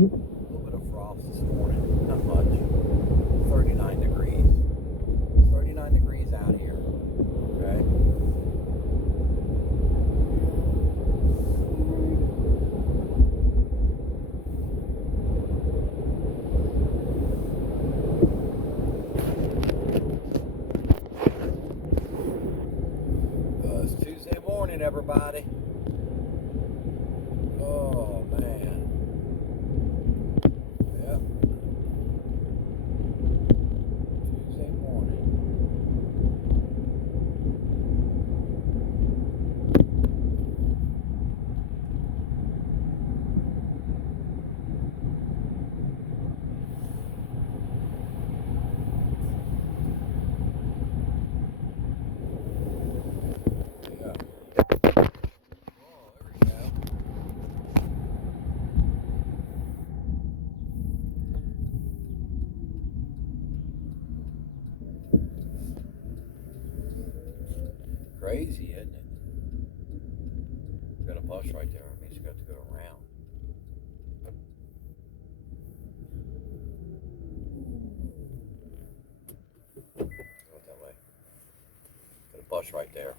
little bit of frost this morning, not much. 39 degrees. 39 degrees out here. Okay. It's Tuesday morning, everybody. Oh, man. Yep. Tuesday morning. Yeah. Oh, there we go. Crazy, isn't it? Got a bus right there. It means you got to go around. Go that way. Got a bus right there.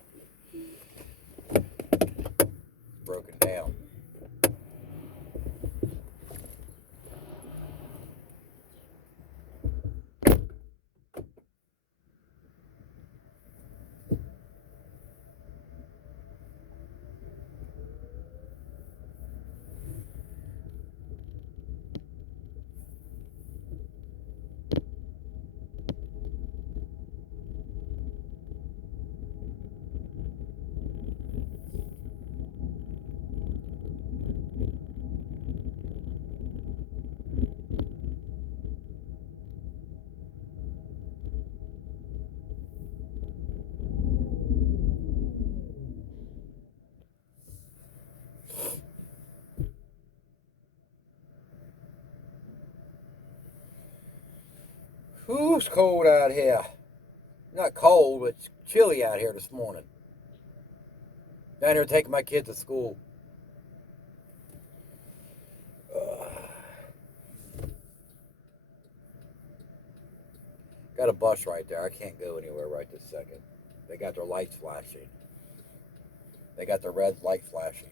Broken down. Whew, it's cold out here. Not cold, but it's chilly out here this morning. Down here taking my kids to school. Got a bus right there. I can't go anywhere right this second. They got their lights flashing. They got the red light flashing.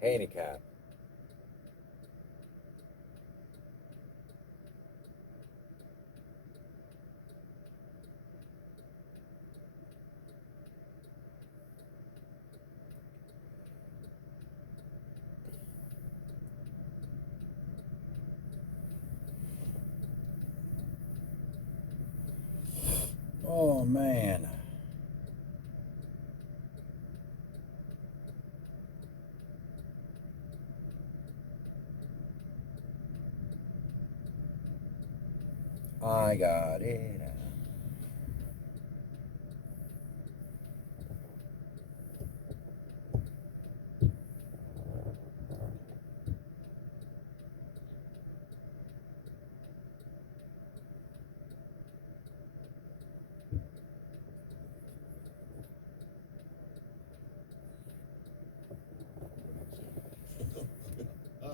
Handicap. Oh, man. I got it.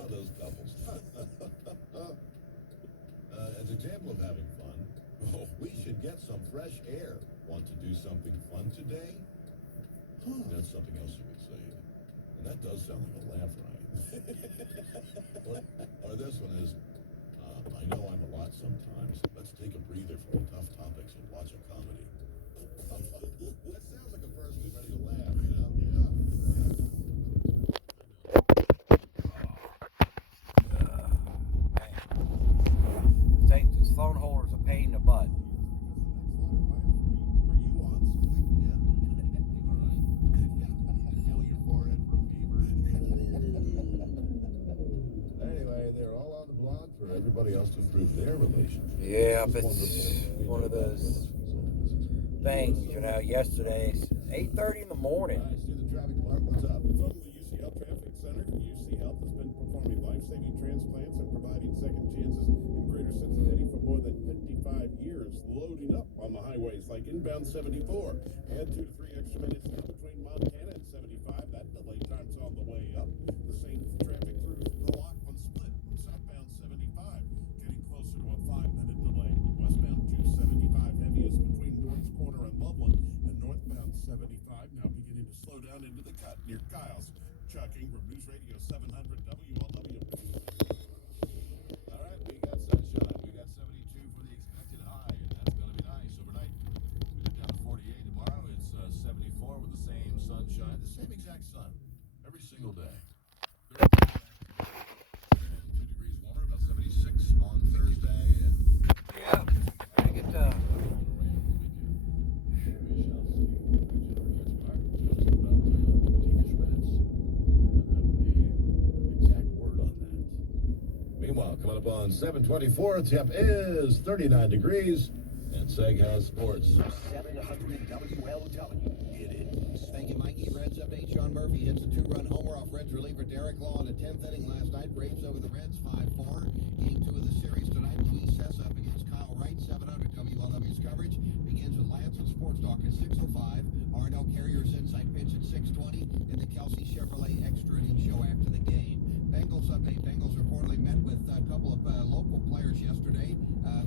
Those couples. As example of having fun, we should get some fresh air. Want to do something fun today? That's something else you could say. And that does sound like a laugh, right? or this one is, I know I'm a lot sometimes. Let's take a breather from tough topics and watch a comedy. That sounds like a person who's ready to laugh, you know? This phone holder's a pain in the butt. Anyway, they're all on the blog for everybody else to improve their relationship. Yeah, it's one of those things, you know. Yesterday, 8:30 in the morning. I see the traffic alert. What's up? From the UC Health Traffic Center, UC Health has been performing life-saving transplants and providing second chances in Greater Cincinnati for more than 55 years, loading up on the highways like inbound 74. Add 2 to 3 extra minutes now between Montana and 75. That delay time's on the way up. The same traffic through the Laughlin Split from southbound 75, getting closer to a 5-minute delay. Westbound 275 heaviest between North Corner and Loveland, and northbound 75 now beginning to slow down into the cut near Kyle's. Chuck Ingram, News Radio 700 WLW. All right, we got sunshine. We got 72 for the expected high, and that's going to be nice overnight. We get down to 48 tomorrow. It's 74 with the same sunshine, the same exact sun every single day. 2 degrees warmer, about 76 on Thursday, and Yeah. I get we shall see. Just about Tina Schmitz and have the exact word on that. Meanwhile, coming up on 724, temp is 39 degrees, and Seg has sports. 700 WLW. It is. Thank you, Mikey. Reds update. Sean Murphy hits a 2-run homer off Reds reliever Derek Law in the 10th inning last night. Braves over the Reds 5-4. Game 2 of the series tonight. Luis Cessa up against Kyle Wright. 700 WLW's coverage begins with Lance and Sports Talk at 6:05. R&L Carriers inside pitch at 6:20. And the Kelsey Chevrolet extra inning show after the game. Bengals update. Bengals reportedly met with a couple of local players yesterday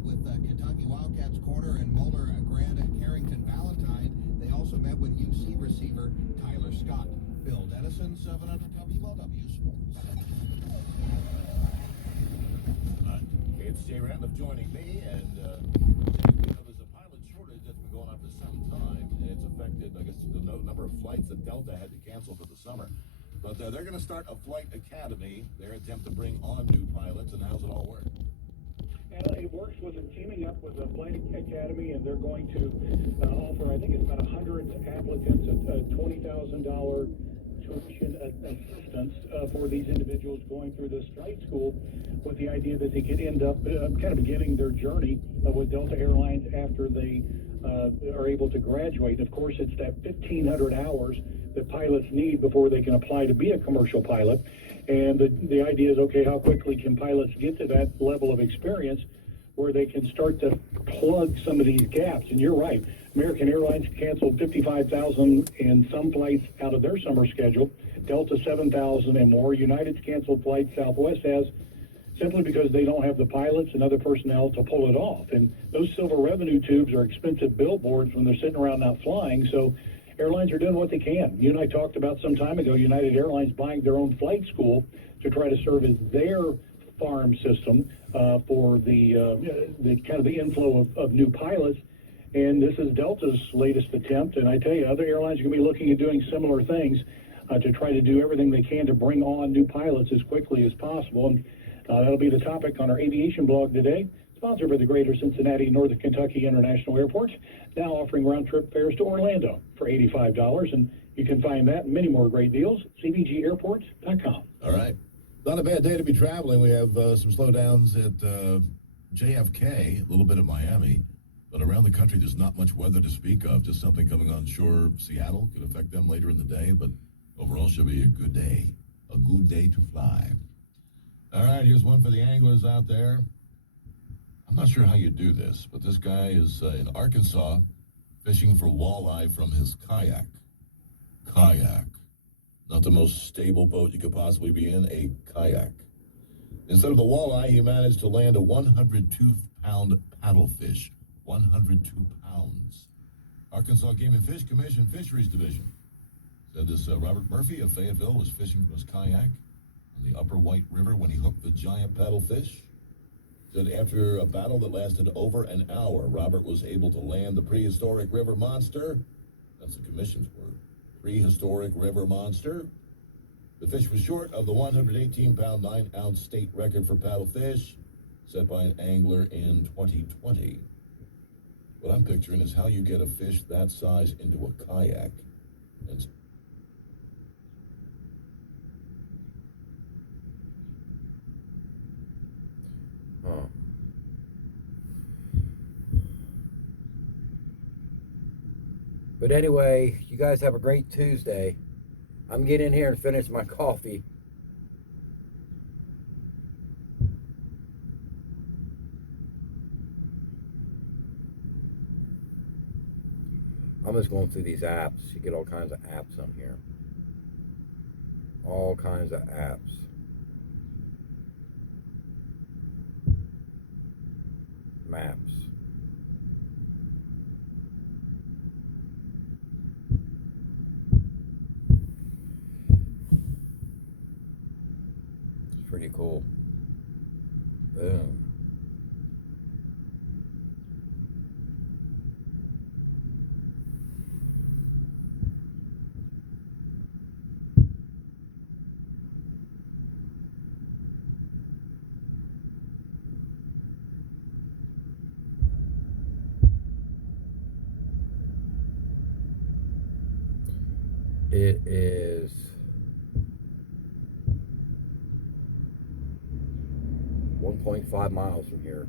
with Kentucky Wildcats corner and Mulder grad Carrington Valentine. They also met with UC receiver Tyler Scott. Bill Dennison, 700 WLW Sports. It's Jay Ratliff joining me, and we know there's a pilot shortage that's been going on for some time, and it's affected, I guess, the number of flights that Delta had to cancel for the summer. But they're going to start a flight academy, their attempt to bring on new pilots, and how's it all work? It works with teaming up with a flight academy, and they're going to offer, I think it's about 100 applicants, a $20,000 tuition assistance for these individuals going through this flight school, with the idea that they could end up kind of beginning their journey with Delta Airlines after they are able to graduate. Of course, it's that 1,500 hours that pilots need before they can apply to be a commercial pilot. And the idea is, okay, how quickly can pilots get to that level of experience where they can start to plug some of these gaps? And you're right, American Airlines canceled 55,000 in some flights out of their summer schedule, Delta 7,000 and more. United's canceled flights, Southwest has, simply because they don't have the pilots and other personnel to pull it off. And those silver revenue tubes are expensive billboards when they're sitting around not flying. So airlines are doing what they can. You and I talked about some time ago, United Airlines buying their own flight school to try to serve as their farm system for the kind of the inflow of new pilots. And this is Delta's latest attempt. And I tell you, other airlines are going to be looking at doing similar things to try to do everything they can to bring on new pilots as quickly as possible. And that'll be the topic on our aviation blog today, sponsored by the Greater Cincinnati Northern Kentucky International Airport, now offering round-trip fares to Orlando for $85. And you can find that and many more great deals at cbgairports.com. All right. Not a bad day to be traveling. We have some slowdowns at JFK, a little bit of Miami. But around the country, there's not much weather to speak of. Just something coming on shore. Seattle could affect them later in the day, but overall should be a good day. A good day to fly. All right, here's one for the anglers out there. I'm not sure how you do this, but this guy is in Arkansas fishing for walleye from his kayak. Kayak. Not the most stable boat you could possibly be in, a kayak. Instead of the walleye, he managed to land a 102-pound paddlefish. 102 pounds. Arkansas Game and Fish Commission Fisheries Division said this Robert Murphy of Fayetteville was fishing from his kayak on the Upper White River when he hooked the giant paddlefish. Said after a battle that lasted over an hour, Robert was able to land the prehistoric river monster. That's the commission's word. Prehistoric river monster. The fish was short of the 118-pound, 9-ounce state record for paddlefish set by an angler in 2020. What I'm picturing is how you get a fish that size into a kayak. And But anyway, you guys have a great Tuesday. I'm getting in here and finish my coffee. I'm just going through these apps. You get all kinds of apps on here. All kinds of apps. Maps. It's pretty cool. Boom. It is 1.5 miles from here.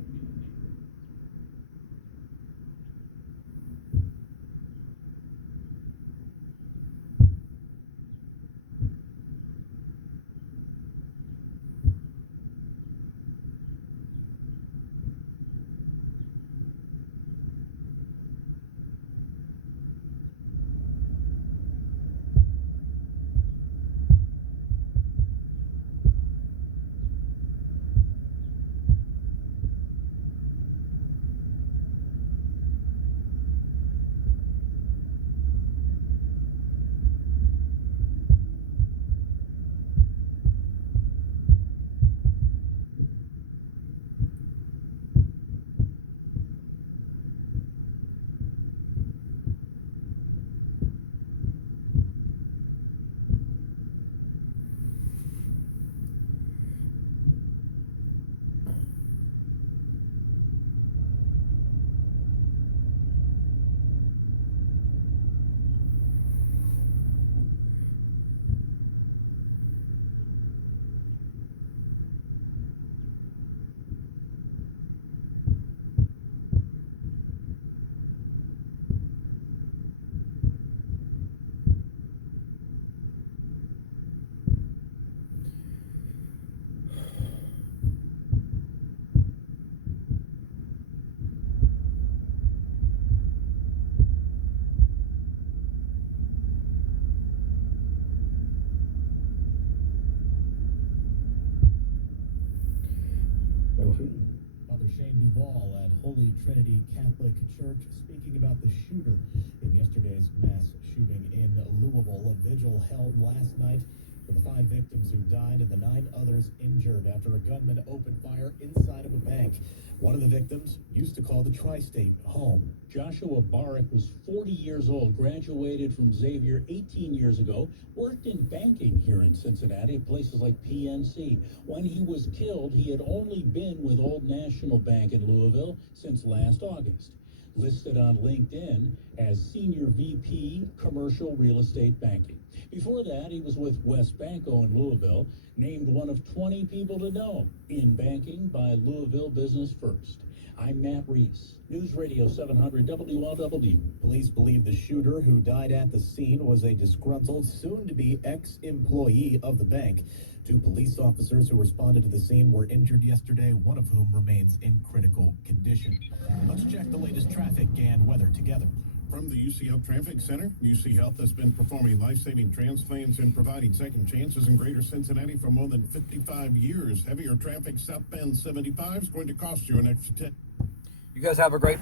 Father Shane Duvall at Holy Trinity Catholic Church speaking about the shooter in yesterday's mass shooting in Louisville. A vigil held last night for the 5 victims who died and the 9 others injured after a gunman opened fire inside of a bank. One of the victims used to call the Tri-State home. Joshua Barrick was 40 years old, graduated from Xavier 18 years ago, worked in banking here in Cincinnati at places like PNC. When he was killed, he had only been with Old National Bank in Louisville since last August. Listed on LinkedIn as Senior VP Commercial Real Estate Banking. Before that, he was with WesBanco in Louisville, named one of 20 people to know in banking by Louisville Business First. I'm Matt Reese, News Radio 700 WLW. Police believe the shooter who died at the scene was a disgruntled, soon-to-be ex-employee of the bank. 2 police officers who responded to the scene were injured yesterday, one of whom remains in critical condition. Let's check the latest traffic and weather together. From the UC Health Traffic Center, UC Health has been performing life-saving transplants and providing second chances in Greater Cincinnati for more than 55 years. Heavier traffic southbound 75 is going to cost you an extra 10. You guys have a great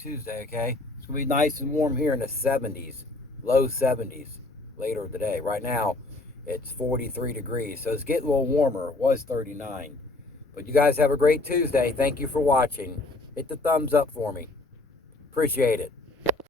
Tuesday, okay? It's going to be nice and warm here in the 70s, low 70s later today. Right now, it's 43 degrees, so it's getting a little warmer. It was 39. But you guys have a great Tuesday. Thank you for watching. Hit the thumbs up for me. Appreciate it.